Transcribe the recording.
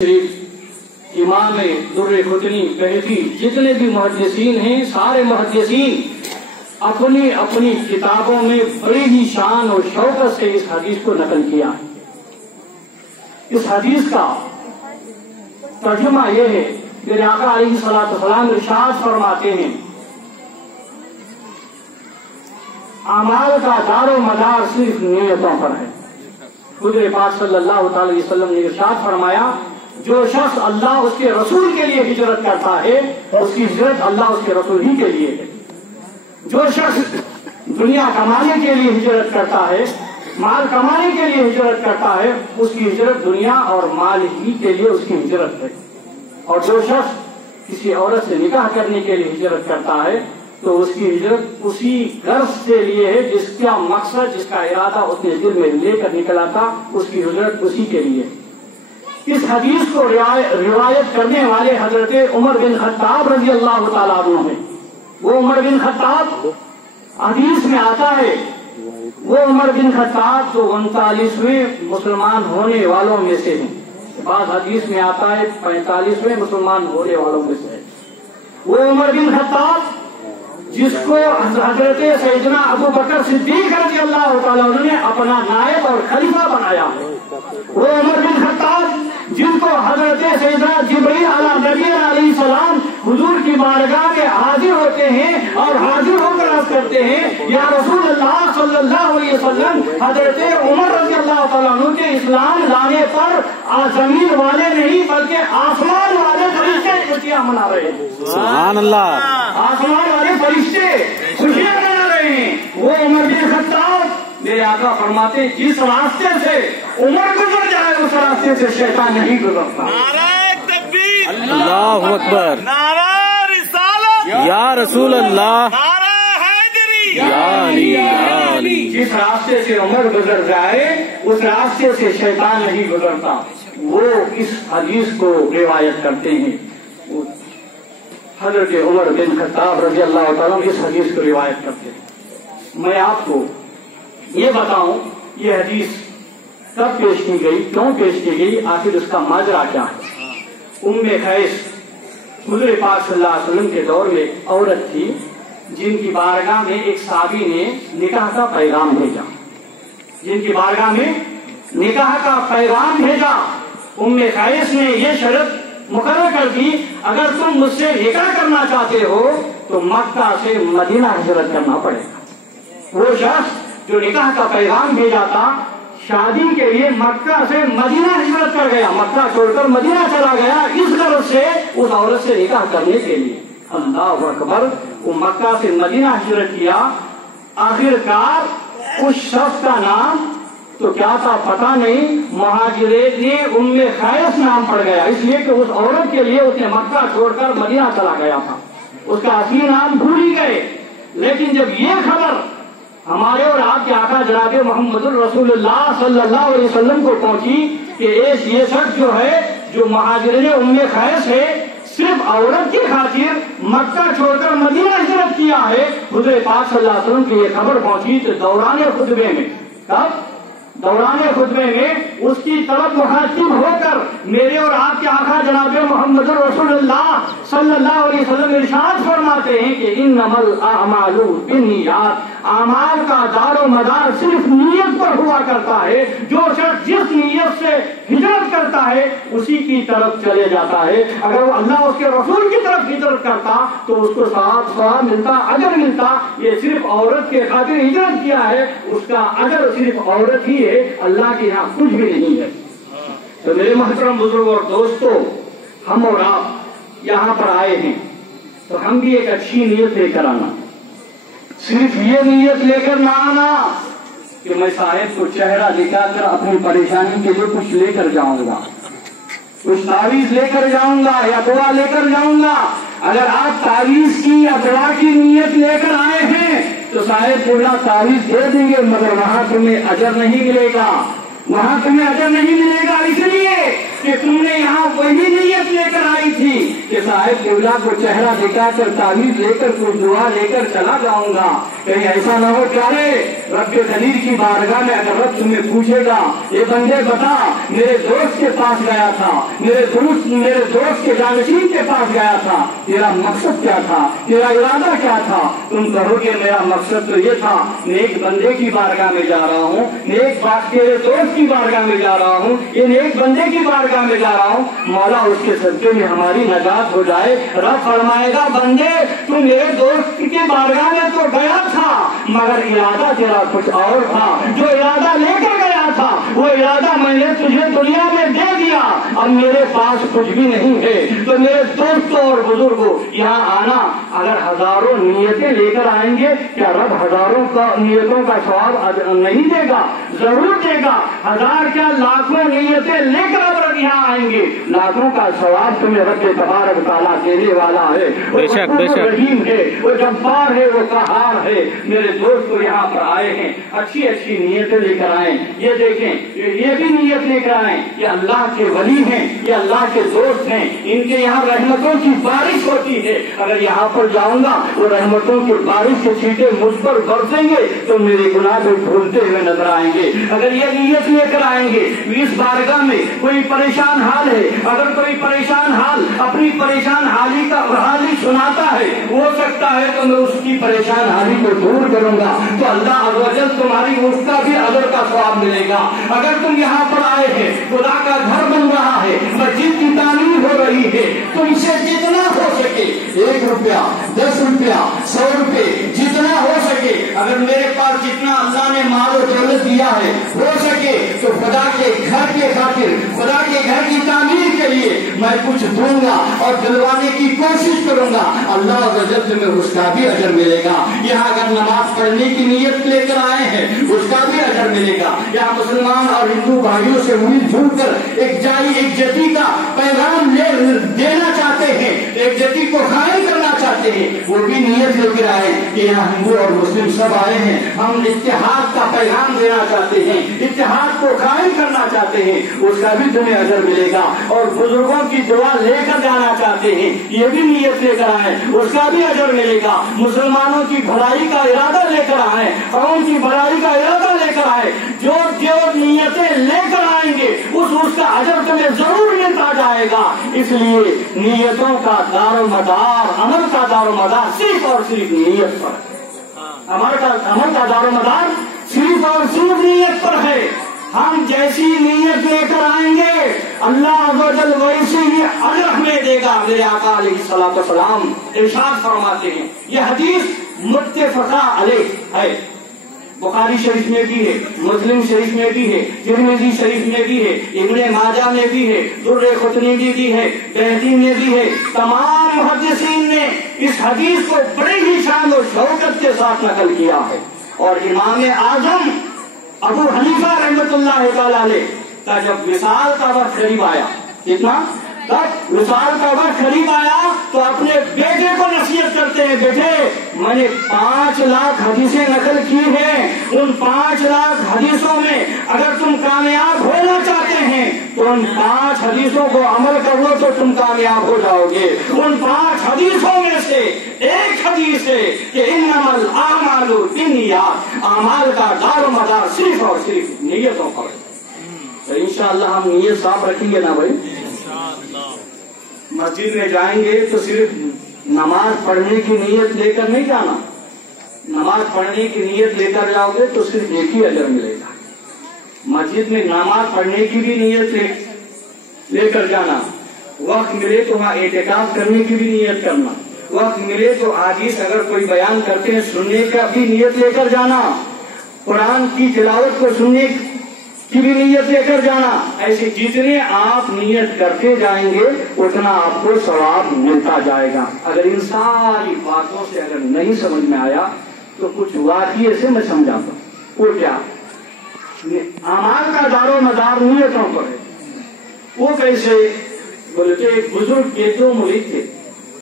शरीफ इमाम दुर्र-ए-खुतनी बहकी जितने भी मुहद्दिसीन हैं, सारे मुहद्दिसीन अपनी अपनी किताबों में बड़ी ही शान और शौकत से इस हदीस को नकल किया है। इस हदीस का तर्जुमा यह है, मेरे आका अलैहिस्सलातु वस्सलाम इरशाद फरमाते हैं, अमाल का दारो मदार सिर्फ नियतों पर है। हुज़ूर पाक सल्लल्लाहु अलैहि वसल्लम ने इरशाद फरमाया, जो शख्स अल्लाह उसके रसूल के लिए हिजरत करता है, उसकी हिजरत अल्लाह उसके रसूल ही के लिए है। जो शख्स दुनिया कमाने के लिए हिजरत करता है, माल कमाने के लिए हिजरत करता है, उसकी हिजरत दुनिया और माल ही के लिए उसकी हिजरत है। और जो शख्स किसी औरत से निकाह करने के लिए हिजरत करता है, तो उसकी हिजरत उसी गर्ज से लिए है जिसका मकसद, जिसका इरादा उसने दिल में लेकर निकला था, उसकी हिजरत उसी के लिए। इस हदीस को रिवायत करने वाले हजरत उमर बिन खत्ताब रजी अल्लाह तआला अन्हु हैं। वो उमर बिन खत्ताब हदीस में आता है, वो उमर बिन खत्ताब तो 39वें मुसलमान होने वालों में से हैं। बाद हदीस में आता है 45वें मुसलमान होने वालों में से है। वो उमर बिन खत्ताब जिसको हजरत सैयदना अबू बकर सिद्दीक रज़ी अल्लाह तआला अन्हु ने अपना नायब और खलीफा बनाया है। वो उमर बिन खत्ताब जिनको हजरत सैयदना जिब्रील अला नबी अलैहि सलाम हुजूर की बारगाह में हाजिर होते हैं और हाजिर होकर अर्ज करते हैं, या रसूल अल्लाह सल्लल्लाहु अलैहि वसल्लम, हजरत उमर रज़ी अल्लाह तआला अन्हु के इस्लाम लाने पर जमीन वाले नहीं बल्कि आसमान वाले फरिश्ते खुशियां मना रहे हैं। सुभान अल्लाह। आसमान वाले फरिश्ते खुशियां मना रहे हैं। वो उमर बिन खत्ताब, मेरे आका फरमाते, जिस रास्ते से उमर गुजर जाए उस रास्ते से शैतान नहीं गुजरता। नारे तकबीर, अल्लाहु अकबर, नारा रिसालत, या रसूल अल्लाह, नारा हैदरी, या अली, या अली। जिस रास्ते से उमर गुजर जाए उस रास्ते से शैतान नहीं गुजरता। वो इस हदीस को रिवायत करते हैं। हजरत उमर बिन खत्ताब रज़ी अल्लाह तआला इस हदीस को रिवायत करते हैं। मैं आपको ये बताऊं, ये हदीस कब पेश की गई, क्यों पेश की गई, आखिर उसका माजरा क्या है। उम्मे खैस हुज़ूर पाक सल्लल्लाहु अलैहि वसल्लम के दौर में एक औरत थी जिनकी बारगाह में एक साहबी ने निकाह का पैगाम भेजा। जिनकी बारगाह में निकाह का पैगाम भेजा, उम्मे खैस ने यह शर्त मुकर्रर कर दी, अगर तुम मुझसे निकाह करना चाहते हो तो मक्का से मदीना हिजरत करना पड़ेगा। वो शख्स जो निकाह का पैगाम भेजा था, शादी के लिए मक्का से मदीना हिजरत कर गया, मक्का छोड़कर मदीना चला गया, इस गर्ज से उस औरत से निकाह करने के लिए। अल्लाहु अकबर। वो मक्का से मदीना हिजरत किया। आखिरकार उस शख्स का नाम तो क्या था पता नहीं, मुहाजिरीन ने उम्मे खैस नाम पड़ गया, इसलिए कि उस औरत के लिए उसने मक्का छोड़कर मदीना चला गया था। उसका असली नाम भूल ही गए। लेकिन जब ये खबर हमारे और आपके आका जनाब मोहम्मदुर रसूलुल्लाह सल्लल्लाहु अलैहि वसल्लम को पहुंची कि ये शख्स जो है, जो मुहाजिरीन उम्मे खैस है, सिर्फ औरत की खातिर मक्का छोड़कर मदीना हिजरत किया है। हुज़ूर पाक सल्लल्लाहु अलैहि वसल्लम की ये खबर पहुंची तो दौरान खुतबे में, कब दौरान खुतबे में उसकी तरफ मुखातिब होकर मेरे और आपके आका जनाब मोहम्मद रसूलुल्लाह सल्लल्लाहु अलैहि वसल्लम इरशाद फरमाते हैं कि इन्नमल अमालु बिन्नियात, अमाल का दारो मदार सिर्फ नीयत पर हुआ करता है। जो शख्स जिस नीयत से हिजरत करता है उसी की तरफ चले जाता है। अगर वो अल्लाह उसके रसूल की तरफ हिजरत करता तो उसको सवाब मिलता, अजर मिलता। ये सिर्फ औरत के खातिर हिजरत किया है, उसका अजर सिर्फ औरत ही है, अल्लाह के यहाँ कुछ भी नहीं है। तो मेरे मोहतरम बुजुर्ग और दोस्तों, हम और आप यहाँ पर आए हैं तो हम भी एक अच्छी नीयत लेकर आना। सिर्फ ये नीयत लेकर ना आना कि मैं साहेब को चेहरा दिखाकर अपनी परेशानी के लिए कुछ लेकर जाऊंगा, कुछ तावीज लेकर जाऊंगा या दुआ लेकर जाऊंगा। अगर आप तावीज की या दुआ की नीयत लेकर आए हैं तो साहेब बोला तावीज दे देंगे, मगर वहां तुम्हें अजर नहीं मिलेगा, वहां तुम्हें अजर नहीं मिलेगा, इसलिए कि तुमने यहाँ वही नीयत लेकर आई थी कि साहेब किबला को चेहरा दिखाकर तावीज लेकर कुछ दुआ लेकर चला जाऊंगा। कहीं ऐसा न हो क्या है रब के खलील की बारगाह में अगर रब तुम्हें पूछेगा ये बंदे बता मेरे दोस्त के पास गया था, मेरे दोस्त के जानशीन के पास गया था, तेरा मकसद क्या था, तेरा इरादा क्या था? तुम कहोगे मेरा मकसद तो ये था नेक बंदे की बारगाह में जा रहा हूँ, नेक तेरे दोस्त की बारगाह में जा रहा हूँ, ये नेक बंदे की बारगाह में जा रहा हूँ, मौला उसके सदके में हमारी नजात हो जाए। रब फरमाएगा बंदे तुम मेरे दोस्त की बारगाह में तो गया था मगर इरादा तेरा कुछ और था, जो इरादा लेकर गया था वो इरादा मैंने तुझे दुनिया में दे दिया, अब मेरे पास कुछ भी नहीं है। तो मेरे दोस्तों और बुजुर्गों यहाँ आना, अगर हजारों नियतें लेकर आएंगे क्या रब हजारों नियतों का सवाब नहीं देगा? जरूर देगा। हजार क्या लाखों नियतें लेकर अब यहाँ आएंगे, लाखों का सवाब तुम्हें रब तबारक तआला देने वाला है। वो रहीम है, वो जब्बार है, वो कहार है। मेरे दोस्त तो यहाँ पर आए हैं, अच्छी अच्छी नियतें लेकर आए। ये देखें ये भी नियत लेकर आए, ये अल्लाह के वली हैं, ये अल्लाह के दोस्त हैं, इनके यहाँ रहमतों की बारिश होती है। अगर यहाँ पर जाऊंगा वो रहमतों की बारिश के छींटे मुझ पर बरसेंगे तो मेरे गुनाह को भूलते हुए नजर आएंगे। अगर ये नियत लेकर आएंगे इस बारगाह में कोई परेशान हाल है, अगर कोई परेशान हाल अपनी परेशान हाली सुनाता है, हो सकता है तो मैं उसकी परेशान हाली को दूर करूंगा तो अल्लाह अज़्ज़वजल तुम्हारी उसका भी अजर का सवाब मिलेगा। अगर तुम यहाँ पर आए हैं, खुदा का घर बन रहा है, मस्जिद की तामीर हो रही है, तुमसे जितना हो सके 1 रुपया 10 रुपया 100 रुपए जितना हो सके, अगर मेरे पास जितना अल्लाह ने माल और दौलत दिया है हो सके तो खुदा के घर के खातिर, खुदा के घर की तामीर के लिए मैं कुछ दूंगा और दिलवाने की कोशिश करूंगा। अल्लाह अज़्ज़वजल तुम्हें उसका भी अजर मिलेगा। यहाँ अगर नमाज पढ़ने की नीयत लेकर आए हैं उसका भी अजर मिलेगा। यहाँ मुसलमान और हिंदू भाइयों से मिलजुल कर एक जती का पैगाम देना चाहते हैं, एक जती को कायम करना चाहते हैं, वो भी नीयत लेकर आए कि यहाँ हिंदू और मुस्लिम सब आए हैं, हम इत्तेहाद का पैगाम देना चाहते हैं, इत्तेहाद को कायम करना चाहते हैं, उसका भी तुम्हें अजर मिलेगा। और बुजुर्गों की दुआ लेकर जाना चाहते हैं, ये भी नीयत लेकर आए, उसका भी अजर मिलेगा। मुसलमानों की भलाई का इरादा लेकर आए, कौम की भलाई का इरादा लेकर आए, जो नियतें लेकर आएंगे उसका अजर तुम्हें जरूर मिलता जाएगा। इसलिए नियतों का दारो मदार, अमल का दारो मदार सिर्फ और सिर्फ नियत पर है। अमल का दारो मदार सिर्फ और सिर्फ नियत पर है। हम जैसी नियत लेकर आएंगे अल्लाह अज़्ज़वजल वैसे ही अजर हमें देगा। मेरे आका अलैहिस्सलातु वस्सलाम इरशाद फरमाते हैं, यह हदीस मुत्तफ़क़ा अलैह है, बुखारी शरीफ में भी है, मुस्लिम शरीफ में भी है, तिरमिज़ी शरीफ में भी है, इब्ने माजा में भी है, दुर्र ख़ुतनी भी है, बहक़ी में भी है। तमाम मुहद्दिसीन ने इस हदीस को बड़े ही शान और शौकत के साथ नकल किया है। और इमाम आज़म अबू हनीफा रहमतुल्लाह तआला अलैह का जब विसाल का वक्त करीब आया, कितना तब विसाल का वक्त करीब आया तो अपने बेटे को नसीहत करते हैं, बेटे मैंने 5 लाख हदीसें नकल की हैं, उन 5 लाख हदीसों में अगर तुम कामयाब होना चाहते हैं तो उन 5 हदीसों को अमल कर लो तो तुम कामयाब हो जाओगे। उन 5 हदीसों में से एक हदीस है कि इन्नमल आमालु बिन्नियात, अमाल का दारो मदार सिर्फ और सिर्फ नियतों पर। तो इंशाअल्लाह हम नियत साफ रखेंगे ना भाई। मस्जिद में जाएंगे तो सिर्फ नमाज पढ़ने की नियत लेकर नहीं जाना, नमाज पढ़ने की नियत लेकर जाओगे तो सिर्फ एक ही अजर मिलेगा। मस्जिद में नमाज पढ़ने की भी नियत लेकर जाना, वक्त मिले तो वहाँ एहतिकाफ करने की भी नियत करना, वक्त मिले तो हदीस अगर कोई बयान करते हैं सुनने का भी नियत लेकर जाना, कुरान की तिलावत को सुनने की भी नियत लेकर जाना। ऐसे जितने आप नियत करते जाएंगे उतना आपको सवाब मिलता जाएगा। अगर इन सारी बातों से अगर नहीं समझ में आया तो कुछ वाक़िए से मैं समझाता हूँ। वो क्या, अमाल का दारो मदार नियतों पर है। वो कैसे बोले तो एक बुजुर्ग के 2 मुरीद थे,